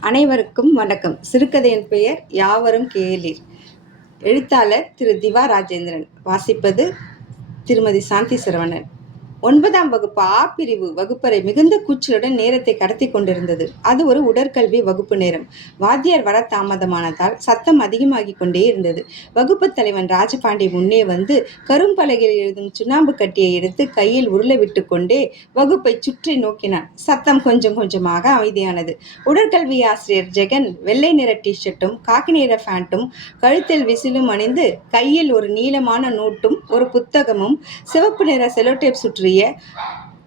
அனைவருக்கும் வணக்கம். சிறுகதையின் பெயர் யாவரும் கேளீர். எழுத்தாளர் திரு திவா ராஜேந்திரன். வாசிப்பது திருமதி சாந்தி சரவணன். ஒன்பதாம் வகுப்பு ஆ பிரிவு வகுப்பறை மிகுந்த கூச்சலுடன் நேரத்தை கடத்தி கொண்டிருந்தது. அது ஒரு உடற்கல்வி வகுப்பு நேரம். வாத்தியார் வர தாமதமானதால் சத்தம் அதிகமாகி கொண்டே இருந்தது. வகுப்பு தலைவன் ராஜபாண்டி முன்னே வந்து கரும்பலகையில் எழுதும் சுண்ணாம்பு கட்டியை எடுத்து கையில் உருளை விட்டு கொண்டே வகுப்பை சுற்றி நோக்கினான். சத்தம் கொஞ்சம் கொஞ்சமாக அமைதியானது. உடற்கல்வி ஆசிரியர் ஜெகன் வெள்ளை நிற டிஷர்ட்டும் காக்கி நிற ஃபேண்ட்டும் கழுத்தில் விசிலும் அணிந்து கையில் ஒரு நீளமான நோட்டும் ஒரு புத்தகமும் சிவப்பு நிற செலோடேப் சுற்றிய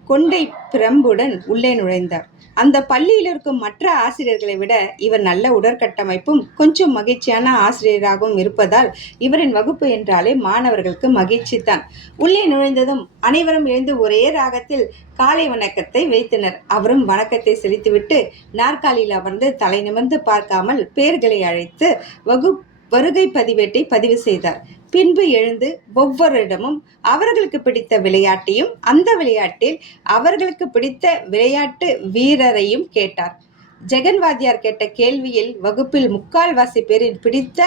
கொண்டை பிரம்புடன் உள்ளே நுழைந்தார். அந்த பள்ளியில் இருக்கும் மற்ற ஆசிரியர்களை விட இவர் நல்ல உடற்கட்டமைப்பும் கொஞ்சம் மகிழ்ச்சியான ஆசிரியராகவும் இருப்பதால் இவரின் வகுப்பு என்றாலே மாணவர்களுக்கு மகிழ்ச்சி தான். உள்ளே நுழைந்ததும் அனைவரும் எழுந்து ஒரே ராகத்தில் காலை வணக்கத்தை வைத்தனர். அவரும் வணக்கத்தை செலுத்திவிட்டு நாற்காலியில் அமர்ந்து தலை நிமிர்ந்து பார்க்காமல் பேர்களை அழைத்து வகு வருகை பதிவேட்டை பதிவு செய்தார். பின்பு எழுந்து ஒவ்வொருடமும் அவர்களுக்கு பிடித்த விளையாட்டையும் அந்த விளையாட்டில் அவர்களுக்கு பிடித்த விளையாட்டு வீரரையும் கேட்டார். ஜெகன் வாத்தியார் கேட்ட கேள்வியில் வகுப்பில் முக்கால்வாசி பேரின் பிடித்த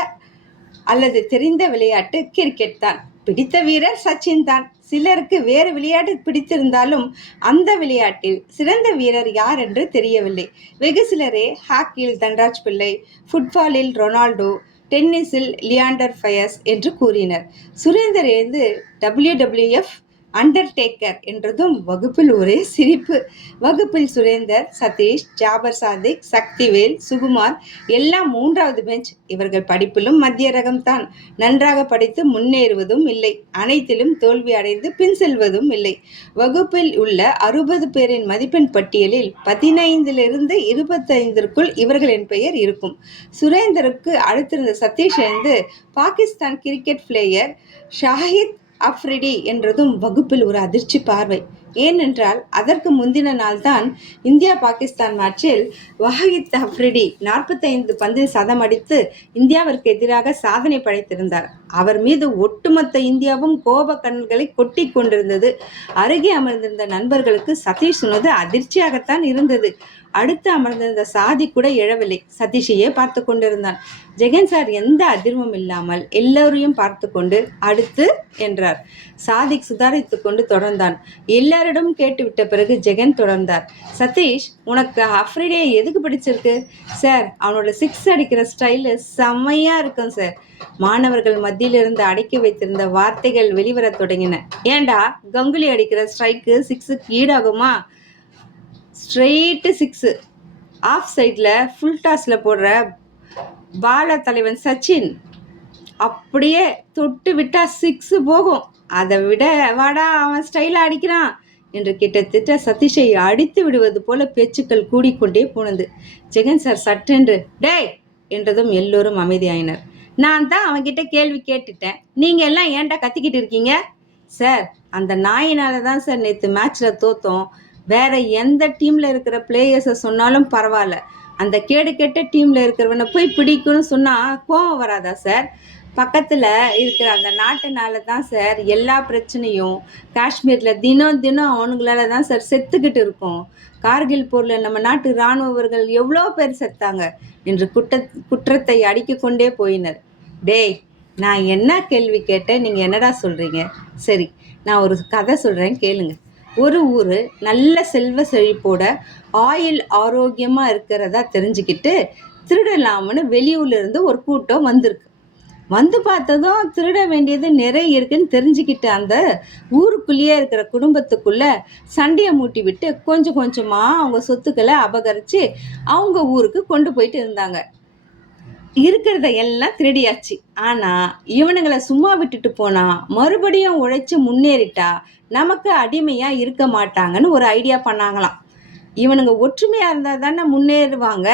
அல்லது தெரிந்த விளையாட்டு கிரிக்கெட் தான். பிடித்த வீரர் சச்சின் தான். சிலருக்கு வேறு விளையாட்டு பிடித்திருந்தாலும் அந்த விளையாட்டில் சிறந்த வீரர் யார் என்று தெரியவில்லை. வெகு சிலரே ஹாக்கியில் தன்ராஜ் பிள்ளை ஃபுட்பாலில் ரொனால்டோ டென்னிஸில் லியாண்டர் ஃபயஸ் என்று கூறினர். சுரேந்தர் எழுந்து டபிள்யூடபிள்யூஎஃப் அண்டர்டேக்கர் என்றதும் வகுப்பில் ஒரே சிரிப்பு. வகுப்பில் சுரேந்தர் சதீஷ் ஜாபர் சாதிக் சக்திவேல் சுகுமார் எல்லாம் மூன்றாவது பெஞ்ச் இவர்கள் படிப்பிலும் மத்திய ரகம்தான். நன்றாக படித்து முன்னேறுவதும் இல்லை. அனைத்திலும் தோல்வி அடைந்து பின் செல்வதும் இல்லை. வகுப்பில் உள்ள அறுபது பேரின் மதிப்பெண் பட்டியலில் பதினைந்திலிருந்து இருபத்தைந்திற்குள் இவர்களின் பெயர் இருக்கும். சுரேந்தருக்கு அடுத்திருந்த சதீஷ் எழுந்து பாகிஸ்தான் கிரிக்கெட் பிளேயர் ஷாஹித் அஃப்ரிடி என்றதும் வகுப்பில் ஒரு அதிர்ச்சி பார்வை. ஏனென்றால் அதற்கு முந்தின நாள்தான் இந்தியா பாகிஸ்தான் மேட்சில் வஹித் அஃப்ரிடி நாற்பத்தைந்து பந்தில் சதம் அடித்து இந்தியாவிற்கு எதிராக சாதனை படைத்திருந்தார். அவர் மீது ஒட்டுமொத்த இந்தியாவும் கோப கண்களை கொட்டி கொண்டிருந்தது. அருகே அமர்ந்திருந்த நண்பர்களுக்கு சதீஷ் சொன்னது அதிர்ச்சியாகத்தான் இருந்தது. அடுத்து அமர்ந்திருந்த சாதி கூட எழவில்லை. சதீஷையே பார்த்து கொண்டிருந்தான். ஜெகன் சார் எந்த அதிர்வும் இல்லாமல் எல்லோரையும் பார்த்து கொண்டு அடுத்து என்றார். சாதிக் சுதாரித்து கொண்டு தொடர்ந்தான். எல்லாரிடம் கேட்டுவிட்ட பிறகு ஜெகன் தொடர்ந்தார். சதீஷ் உனக்கு அஃப்ரிடே எதுக்கு பிடிச்சிருக்கு? சார் அவனோட சிக்ஸ் அடிக்கிற ஸ்டைலு செம்மையாக இருக்கும் சார். மாணவர்கள் மத்தியிலிருந்து அடக்கி வைத்திருந்த வார்த்தைகள் வெளிவரத் தொடங்கின. ஏண்டா கங்குலி அடிக்கிற ஸ்ட்ரைக்கு சிக்ஸுக்கு ஈடாகுமா? ஸ்ட்ரெயிட்டு சிக்ஸு ஆஃப் சைடில் ஃபுல் டாஸில் போடுற பால தலைவன் சச்சின் அப்படியே தொட்டு விட்டால் சிக்ஸு போகும். அதை விட வாடா அவன் ஸ்டைலாக அடிக்கிறான் என்று கிட்டத்தட்ட சதீஷை அடித்து விடுவது போல பேச்சுக்கள் கூடிக்கொண்டே போனது. ஜெகன் சார் சட்டென்று டேய்! என்றதும் எல்லோரும் அமைதியாயினர். நான் தான் அவன்கிட்ட கேள்வி கேட்டுட்டேன். நீங்கள் எல்லாம் ஏன்டா கத்திக்கிட்டு இருக்கீங்க? சார் அந்த நாயினால தான் சார் நேற்று மேட்ச்சில் தோத்தோம். வேற எந்த டீமில் இருக்கிற பிளேயர்ஸை சொன்னாலும் பரவாயில்ல. அந்த கேடு கெட்ட டீமில் இருக்கிறவனை போய் பிடிக்கும்னு சொன்னால் கோவம் வராதா சார் பக்கத்தில் இருக்கிற அந்த நாட்டுனால தான் சார் எல்லா பிரச்சனையும் காஷ்மீரில் தினம் தினம் அவனுங்களால தான் சார் செத்துக்கிட்டு இருக்கோம். கார்கில் போரில் நம்ம நாட்டு இராணுவர்கள் எவ்வளோ பேர் செத்தாங்க என்று குற்ற குற்றத்தை அடுக்கிக் கொண்டே போயினர். டேய் நான் என்ன கேள்வி கேட்டேன் நீங்கள் என்னடா சொல்கிறீங்க சரி நான் ஒரு கதை சொல்கிறேன் கேளுங்கள் ஒரு ஊர் நல்ல செல்வ செழிப்போட ஆயில் ஆரோக்கியமாக இருக்கிறதா தெரிஞ்சுக்கிட்டு திருடலாம்னு வெளியூர்லேருந்து ஒரு கூட்டம் வந்திருக்கு. வந்து பார்த்ததும் திருட வேண்டியது நிறைய இருக்குன்னு தெரிஞ்சுக்கிட்டு அந்த ஊருக்குள்ளேயே இருக்கிற குடும்பத்துக்குள்ளே சண்டையை மூட்டி விட்டு கொஞ்சம் கொஞ்சமாக அவங்க சொத்துக்களை அபகரித்து அவங்க ஊருக்கு கொண்டு போயிட்டு இருந்தாங்க. இருக்கிறத எல்லாம் திருடியாச்சு. ஆனால் இவனுங்களை சும்மா விட்டுட்டு போனா மறுபடியும் உழைச்சி முன்னேறிட்டா நமக்கு அடிமையாக இருக்க மாட்டாங்கன்னு ஒரு ஐடியா பண்ணாங்களாம். இவனுங்க ஒற்றுமையாக இருந்தால் தானே முன்னேறுவாங்க.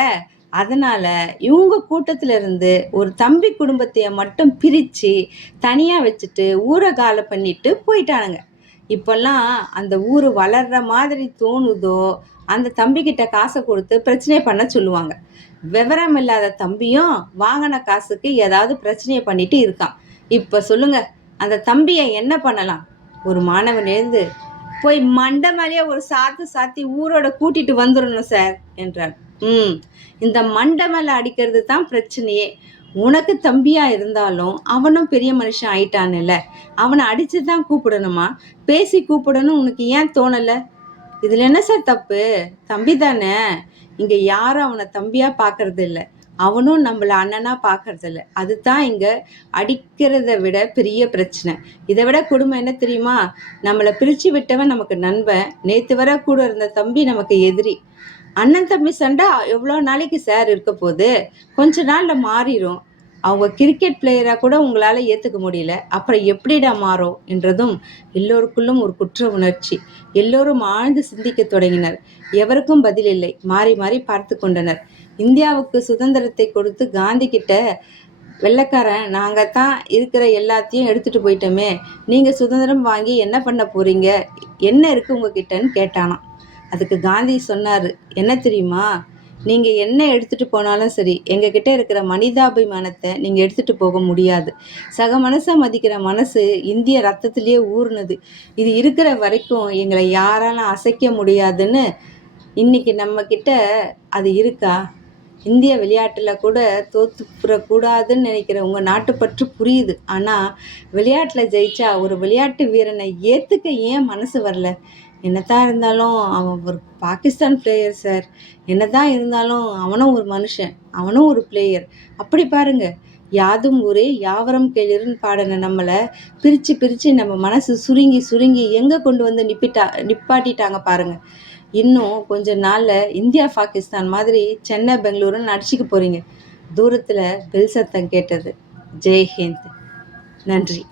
அதனால் இவங்க கூட்டத்துல இருந்து ஒரு தம்பி குடும்பத்தைய மட்டும் பிரித்து தனியாக வச்சுட்டு ஊரை காலை பண்ணிட்டு போயிட்டானுங்க. இப்போல்லாம் அந்த ஊர் வளர்ற மாதிரி தோணுதோ அந்த தம்பிக்கிட்ட காசை கொடுத்து பிரச்சனை பண்ண சொல்லுவாங்க. விவரம் இல்லாத தம்பியும் வாங்கின காசுக்கு ஏதாவது பிரச்சனையை பண்ணிட்டு இருக்கான். இப்போ சொல்லுங்க அந்த தம்பியை என்ன பண்ணலாம்? ஒரு மாணவன் எழுந்து போய் மண்டை மேலேயே ஒரு சாத்து சாத்தி ஊரோட கூட்டிட்டு வந்துடணும் சார் என்றார் ம் இந்த மண்டை மேலே அடிக்கிறது தான் பிரச்சனையே. உனக்கு தம்பியா இருந்தாலும் அவனும் பெரிய மனுஷன் ஆயிட்டான்ல. அவனை அடிச்சு தான் கூப்பிடணுமா? பேசி கூப்பிடணும் உனக்கு ஏன் தோணலை? இதில் என்ன சார் தப்பு? தம்பி தானே. இங்கே யாரும் அவனை தம்பியாக பார்க்கறது இல்லை அவனும் நம்மளை அண்ணனாக பார்க்கறது இல்லை அதுதான் இங்கே அடிக்கிறத விட பெரிய பிரச்சனை. இதை விட குடும்பம் என்ன தெரியுமா? நம்மளை பிரித்து விட்டவன் நமக்கு நண்பன். நேற்று வர கூட இருந்த தம்பி நமக்கு எதிரி. அண்ணன் தம்பி சண்டை எவ்வளோ நாளைக்கு சார் இருக்க போகுது? கொஞ்ச நாளில் மாறிடும் அவங்க கிரிக்கெட் பிளேயராக கூட உங்களால் ஏற்றுக்க முடியல. அப்புறம் எப்படிடா மாறும் என்றதும் எல்லோருக்குள்ளும் ஒரு குற்ற உணர்ச்சி. எல்லோரும் ஆழ்ந்து சிந்திக்க தொடங்கினர். எவருக்கும் பதில் இல்லை. மாறி மாறி பார்த்து கொண்டனர். இந்தியாவுக்கு சுதந்திரத்தை கொடுத்து காந்தி கிட்ட வெள்ளைக்காரன் நாங்கள் தான் இருக்கிற எல்லாத்தையும் எடுத்துகிட்டு போயிட்டோமே. நீங்கள் சுதந்திரம் வாங்கி என்ன பண்ண போகிறீங்க என்ன இருக்குது உங்ககிட்டன்னு கேட்டானான் அதுக்கு காந்தி சொன்னார் என்ன தெரியுமா? நீங்கள் என்ன எடுத்துட்டு போனாலும் சரி எங்ககிட்ட இருக்கிற மனிதாபிமானத்தை நீங்கள் எடுத்துகிட்டு போக முடியாது. சக மனசை மதிக்கிற மனசு இந்திய ரத்தத்திலேயே ஊறுனது. இது இருக்கிற வரைக்கும் எங்களை யாராலும் அசைக்க முடியாதுன்னு இன்னைக்கு நம்மக்கிட்ட அது இருக்கா? இந்திய விளையாட்டில் கூட தோத்துப்புறக்கூடாதுன்னு நினைக்கிற உங்கள் நாட்டுப்பற்று புரியுது. ஆனால் விளையாட்டில் ஜெயிச்சா ஒரு விளையாட்டு வீரனை ஏற்றுக்க ஏன் மனசு வரல? என்னதான் இருந்தாலும் அவன் ஒரு பாகிஸ்தான் பிளேயர் சார் என்னதான் இருந்தாலும் அவனும் ஒரு மனுஷன் அவனும் ஒரு பிளேயர் அப்படி பாருங்க. யாதும் ஊரே யாவரம் கேளிருன்னு பாடின நம்மளை பிரித்து பிரித்து நம்ம மனசு சுருங்கி சுருங்கி எங்கே கொண்டு வந்து நிப்பிட்டா நிப்பாட்டிட்டாங்க பாருங்கள் இன்னும் கொஞ்ச நாளில் இந்தியா பாகிஸ்தான் மாதிரி சென்னை பெங்களூருன்னு அடிச்சுக்க போகிறீங்க தூரத்தில் பெல் சத்தம் கேட்டது. ஜெய்ஹிந்த் நன்றி.